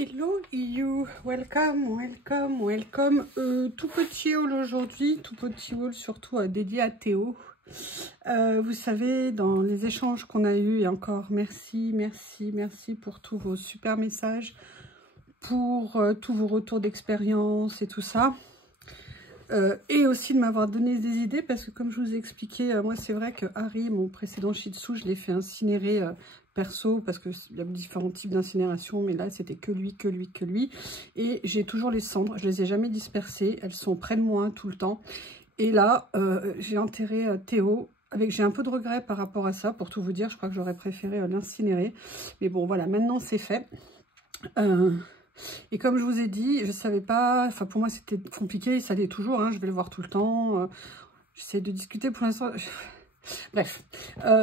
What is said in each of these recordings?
Hello you, welcome. Tout petit haul aujourd'hui, tout petit haul surtout dédié à Théo. Vous savez, dans les échanges qu'on a eus, et encore merci pour tous vos super messages, pour tous vos retours d'expérience et tout ça. Et aussi de m'avoir donné des idées, parce que comme je vous ai expliqué, moi c'est vrai que Harry, mon précédent Shih Tzu, je l'ai fait incinérer perso, parce qu'il y a différents types d'incinération, mais là c'était que lui. Et j'ai toujours les cendres, je les ai jamais dispersées, elles sont près de moi tout le temps. Et là, j'ai enterré Théo, j'ai un peu de regret par rapport à ça, pour tout vous dire, je crois que j'aurais préféré l'incinérer. Mais bon voilà, maintenant c'est fait. Et comme je vous ai dit, je savais pas, enfin pour moi c'était compliqué, ça l'est toujours, hein, je vais le voir tout le temps, j'essaie de discuter pour l'instant, bref,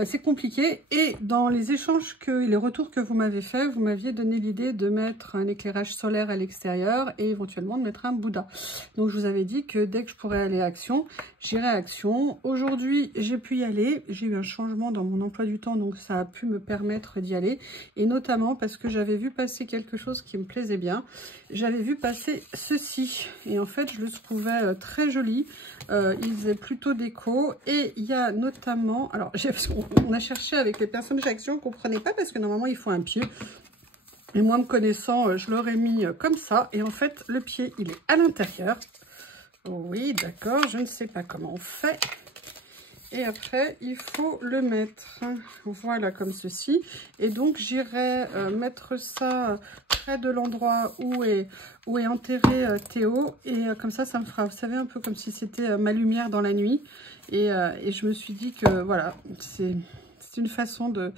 c'est compliqué. Et dans les échanges, les retours que vous m'avez fait, vous m'aviez donné l'idée de mettre un éclairage solaire à l'extérieur et éventuellement de mettre un Bouddha. Donc je vous avais dit que dès que je pourrais aller à Action, j'irai à Action. Aujourd'hui, j'ai pu y aller, j'ai eu un changement dans mon emploi du temps, donc ça a pu me permettre d'y aller. Et notamment parce que j'avais vu passer quelque chose qui me plaisait bien. J'avais vu passer ceci, et en fait je le trouvais très joli. Il faisait plutôt déco, et il y a notamment, alors on a cherché avec les personnes chez Action, on ne comprenait pas parce que normalement il faut un pied, et moi me connaissant je l'aurais mis comme ça, et en fait le pied il est à l'intérieur. Oui d'accord, je ne sais pas comment on fait. Et après, il faut le mettre, voilà, comme ceci. Et donc, j'irai mettre ça près de l'endroit où est enterré Théo. Et comme ça me fera, vous savez, un peu comme si c'était ma lumière dans la nuit. Et je me suis dit que, voilà, c'est une façon de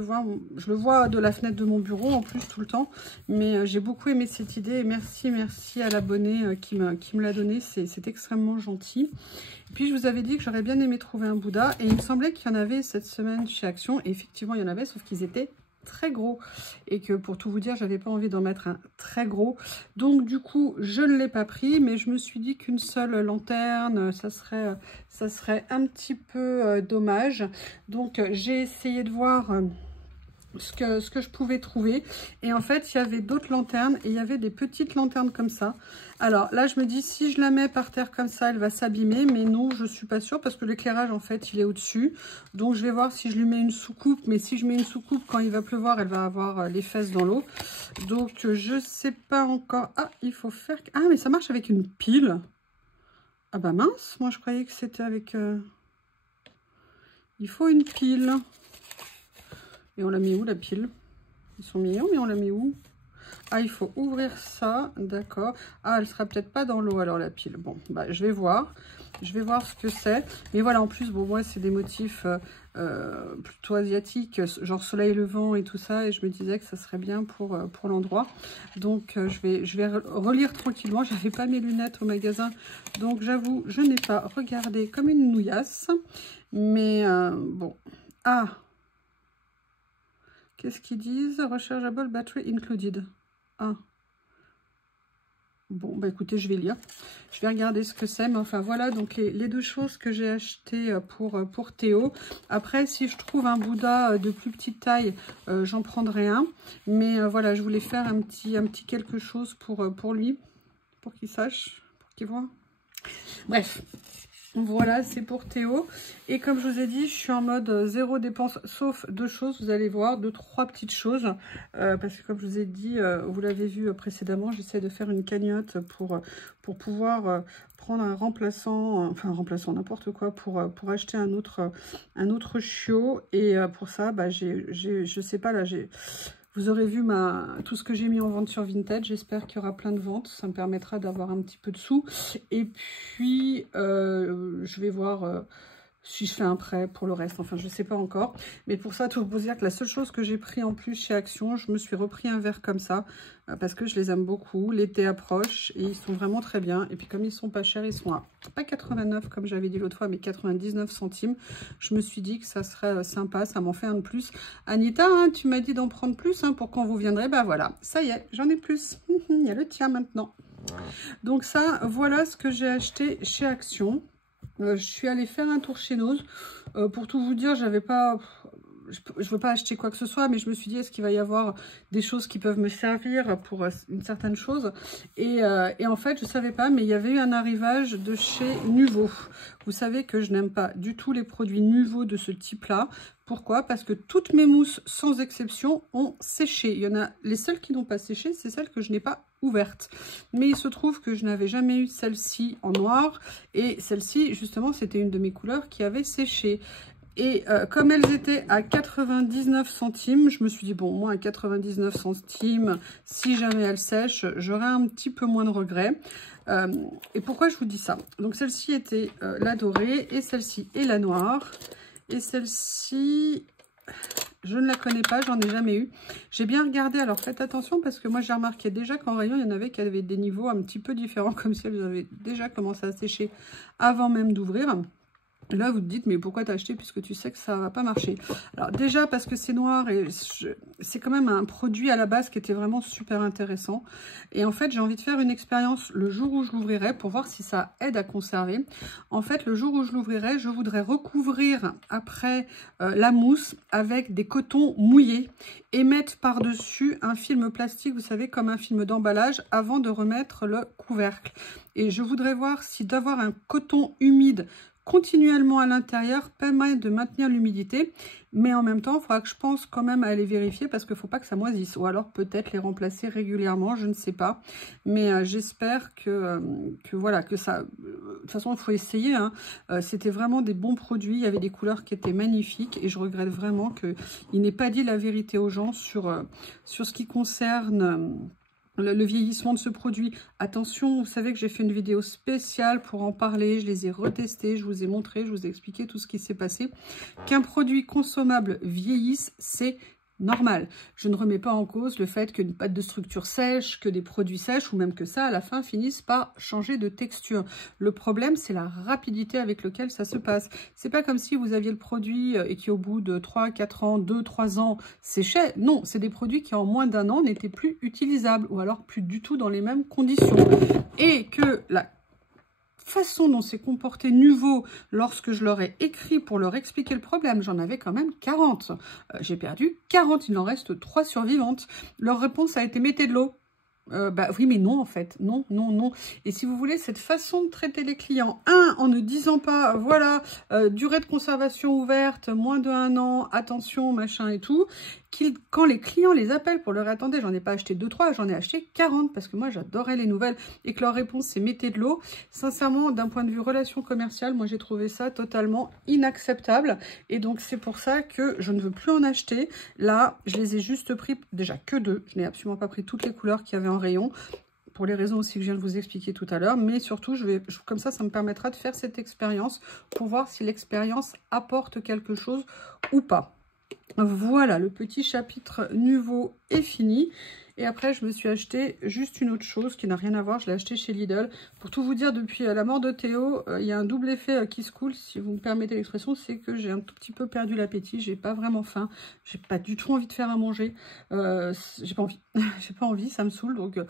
voir. Je le vois de la fenêtre de mon bureau, en plus, tout le temps. Mais j'ai beaucoup aimé cette idée. Et merci à l'abonné qui me l'a donné. C'est extrêmement gentil. Et puis, je vous avais dit que j'aurais bien aimé trouver un Bouddha. Et il me semblait qu'il y en avait cette semaine chez Action. Et effectivement, il y en avait, sauf qu'ils étaient très gros. Et que, pour tout vous dire, j'avais pas envie d'en mettre un très gros. Donc, du coup, je ne l'ai pas pris. Mais je me suis dit qu'une seule lanterne, ça serait un petit peu dommage. Donc, j'ai essayé de voir ce que je pouvais trouver. Et en fait, il y avait d'autres lanternes, et il y avait des petites lanternes comme ça. Alors là, je me dis, si je la mets par terre comme ça, elle va s'abîmer. Mais non, je suis pas sûre, parce que l'éclairage, en fait, il est au-dessus. Donc, je vais voir si je lui mets une soucoupe. Mais si je mets une soucoupe, quand il va pleuvoir, elle va avoir les fesses dans l'eau. Donc, je sais pas encore. Ah, il faut faire... Ah, mais ça marche avec une pile. Ah bah mince, moi, je croyais que c'était avec... Il faut une pile. Et on la met où, la pile? Ils sont mignons, mais on la met où? Ah, il faut ouvrir ça, d'accord. Ah, elle sera peut-être pas dans l'eau, alors, la pile. Bon, bah, je vais voir. Je vais voir ce que c'est. Mais voilà, en plus, bon, moi, c'est des motifs plutôt asiatiques, genre soleil levant et tout ça. Et je me disais que ça serait bien pour l'endroit. Donc, je vais relire tranquillement. Je n'avais pas mes lunettes au magasin. Donc, j'avoue, je n'ai pas regardé comme une nouillasse. Mais, bon. Ah! Qu'est-ce qu'ils disent? Rechargeable battery included. Ah. Bon, bah écoutez, je vais lire. Je vais regarder ce que c'est. Mais enfin, voilà, donc les deux choses que j'ai achetées pour Théo. Après, si je trouve un Bouddha de plus petite taille, j'en prendrai un. Mais voilà, je voulais faire un petit quelque chose pour lui. Pour qu'il sache, pour qu'il voit. Bref. Voilà, c'est pour Théo. Et comme je vous ai dit, je suis en mode zéro dépense, sauf deux choses, vous allez voir, trois petites choses. Parce que comme je vous ai dit, vous l'avez vu précédemment, j'essaie de faire une cagnotte pour pouvoir prendre un remplaçant, enfin un remplaçant, n'importe quoi, pour acheter un autre chiot. Et pour ça, bah, je sais pas, là, vous aurez vu tout ce que j'ai mis en vente sur Vinted. J'espère qu'il y aura plein de ventes. Ça me permettra d'avoir un petit peu de sous. Et puis, je vais voir si je fais un prêt pour le reste. Enfin, je ne sais pas encore. Mais pour ça, tout vous dire que la seule chose que j'ai pris en plus chez Action, je me suis repris un verre comme ça. Parce que je les aime beaucoup. L'été approche et ils sont vraiment très bien. Et puis, comme ils sont pas chers, ils sont à pas 89 comme j'avais dit l'autre fois, mais 99 centimes. Je me suis dit que ça serait sympa. Ça m'en fait un de plus. Anita, hein, tu m'as dit d'en prendre plus pour quand vous viendrez. Bah voilà, ça y est, j'en ai plus. Il y a le tien maintenant. Donc ça, voilà ce que j'ai acheté chez Action. Je suis allée faire un tour chez Nose. Pour tout vous dire, j'avais pas je veux pas acheter quoi que ce soit, mais je me suis dit, est-ce qu'il va y avoir des choses qui peuvent me servir pour une certaine chose, et en fait, je savais pas, mais il y avait eu un arrivage de chez Nuvo. Vous savez que je n'aime pas du tout les produits Nuvo de ce type-là. Pourquoi? Parce que toutes mes mousses, sans exception, ont séché. Il y en a, les seules qui n'ont pas séché, c'est celles que je n'ai pas ouvertes. Mais il se trouve que je n'avais jamais eu celle-ci en noir. Et celle-ci, justement, c'était une de mes couleurs qui avait séché. Et comme elles étaient à 99 centimes, je me suis dit, bon, moi, à 99 centimes, si jamais elles sèchent, j'aurai un petit peu moins de regrets. Et pourquoi je vous dis ça? Donc, celle-ci était la dorée et celle-ci est la noire. Et celle-ci, je ne la connais pas, j'en ai jamais eu. J'ai bien regardé, alors faites attention parce que moi j'ai remarqué déjà qu'en rayon, il y en avait qui avaient des niveaux un petit peu différents, comme si elles avaient déjà commencé à sécher avant même d'ouvrir. Là, vous te dites, mais pourquoi t'as acheté puisque tu sais que ça va pas marcher? Alors déjà parce que c'est noir et c'est quand même un produit à la base qui était vraiment super intéressant. Et en fait, j'ai envie de faire une expérience le jour où je l'ouvrirai pour voir si ça aide à conserver. En fait, le jour où je l'ouvrirai, je voudrais recouvrir après la mousse avec des cotons mouillés et mettre par-dessus un film plastique, vous savez, comme un film d'emballage, avant de remettre le couvercle. Et je voudrais voir si d'avoir un coton humide continuellement à l'intérieur permet de maintenir l'humidité, mais en même temps il faudra que je pense quand même à les vérifier parce qu'il ne faut pas que ça moisisse, ou alors peut-être les remplacer régulièrement, je ne sais pas, mais j'espère que voilà, que ça, de toute façon il faut essayer, hein. C'était vraiment des bons produits, il y avait des couleurs qui étaient magnifiques et je regrette vraiment qu'il n'ait pas dit la vérité aux gens sur ce qui concerne le vieillissement de ce produit. Attention, vous savez que j'ai fait une vidéo spéciale pour en parler, je les ai retestés, je vous ai montré, je vous ai expliqué tout ce qui s'est passé. Qu'un produit consommable vieillisse, c'est normal. Je ne remets pas en cause le fait qu'une pâte de structure sèche, que des produits sèches, ou même que ça, à la fin, finissent par changer de texture. Le problème, c'est la rapidité avec laquelle ça se passe. C'est pas comme si vous aviez le produit et qui, au bout de 3, 4 ans, 2, 3 ans, séchait. Non, c'est des produits qui, en moins d'1 an, n'étaient plus utilisables, ou alors plus du tout dans les mêmes conditions. Et que la façon dont s'est comporté Nuvo lorsque je leur ai écrit pour leur expliquer le problème, j'en avais quand même 40. J'ai perdu 40, il en reste 3 survivantes. Leur réponse a été « mettez de l'eau ». Bah oui, mais non, en fait. Non, non, non. Et si vous voulez, cette façon de traiter les clients, en ne disant pas, voilà, durée de conservation ouverte, moins de 1 an, attention, machin et tout, quand les clients les appellent pour leur attendre, j'en ai pas acheté 2, 3, j'en ai acheté 40 parce que moi j'adorais les nouvelles et que leur réponse c'est mettez de l'eau. Sincèrement, d'un point de vue relation commerciale, moi j'ai trouvé ça totalement inacceptable et donc c'est pour ça que je ne veux plus en acheter. Là, je les ai juste pris déjà que 2, je n'ai absolument pas pris toutes les couleurs qu'il y avait en rayon. Pour les raisons aussi que je viens de vous expliquer tout à l'heure, mais surtout, comme ça me permettra de faire cette expérience pour voir si l'expérience apporte quelque chose ou pas. Voilà, le petit chapitre Nuvo est fini. Et après, je me suis acheté juste une autre chose qui n'a rien à voir. Je l'ai acheté chez Lidl. Pour tout vous dire, depuis la mort de Théo, il y a un double effet qui se coule, si vous me permettez l'expression, c'est que j'ai un tout petit peu perdu l'appétit. J'ai pas vraiment faim. J'ai pas du tout envie de faire à manger. J'ai pas envie. J'ai pas envie, ça me saoule. Donc,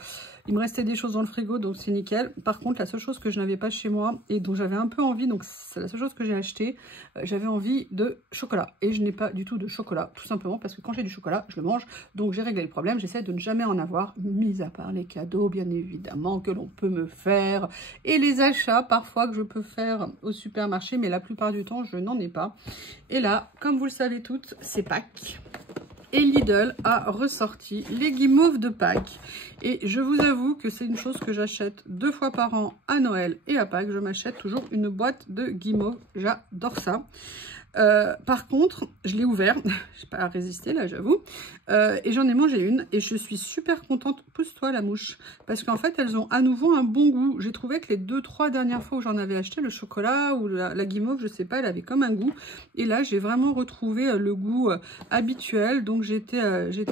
il me restait des choses dans le frigo, donc c'est nickel. Par contre, la seule chose que je n'avais pas chez moi et dont j'avais un peu envie, donc c'est la seule chose que j'ai acheté, j'avais envie de chocolat. Et je n'ai pas du tout de chocolat, tout simplement parce que quand j'ai du chocolat, je le mange. Donc, j'ai réglé le problème. J'essaie de ne jamais en avoir, mis à part les cadeaux bien évidemment que l'on peut me faire et les achats parfois que je peux faire au supermarché, mais la plupart du temps je n'en ai pas. Et là, comme vous le savez toutes, c'est Pâques et Lidl a ressorti les guimauves de Pâques et je vous avoue que c'est une chose que j'achète 2 fois par an à Noël et à Pâques. Je m'achète toujours une boîte de guimauves, j'adore ça. Par contre, je l'ai ouvert, je n'ai pas résisté là, j'avoue, et j'en ai mangé une et je suis super contente. Pousse-toi la mouche, parce qu'en fait elles ont à nouveau un bon goût. J'ai trouvé que les 2-3 dernières fois où j'en avais acheté, le chocolat ou la guimauve, je sais pas, elle avait comme un goût, et là j'ai vraiment retrouvé le goût habituel, donc j'étais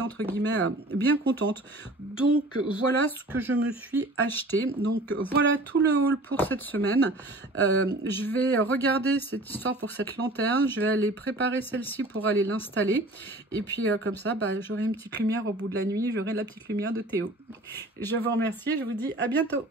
entre guillemets bien contente. Donc voilà ce que je me suis acheté. Donc voilà tout le haul pour cette semaine. Je vais regarder cette histoire pour cette lanterne. Je vais aller préparer celle-ci pour aller l'installer. Et puis comme ça, j'aurai une petite lumière au bout de la nuit. J'aurai la petite lumière de Théo. Je vous remercie et je vous dis à bientôt.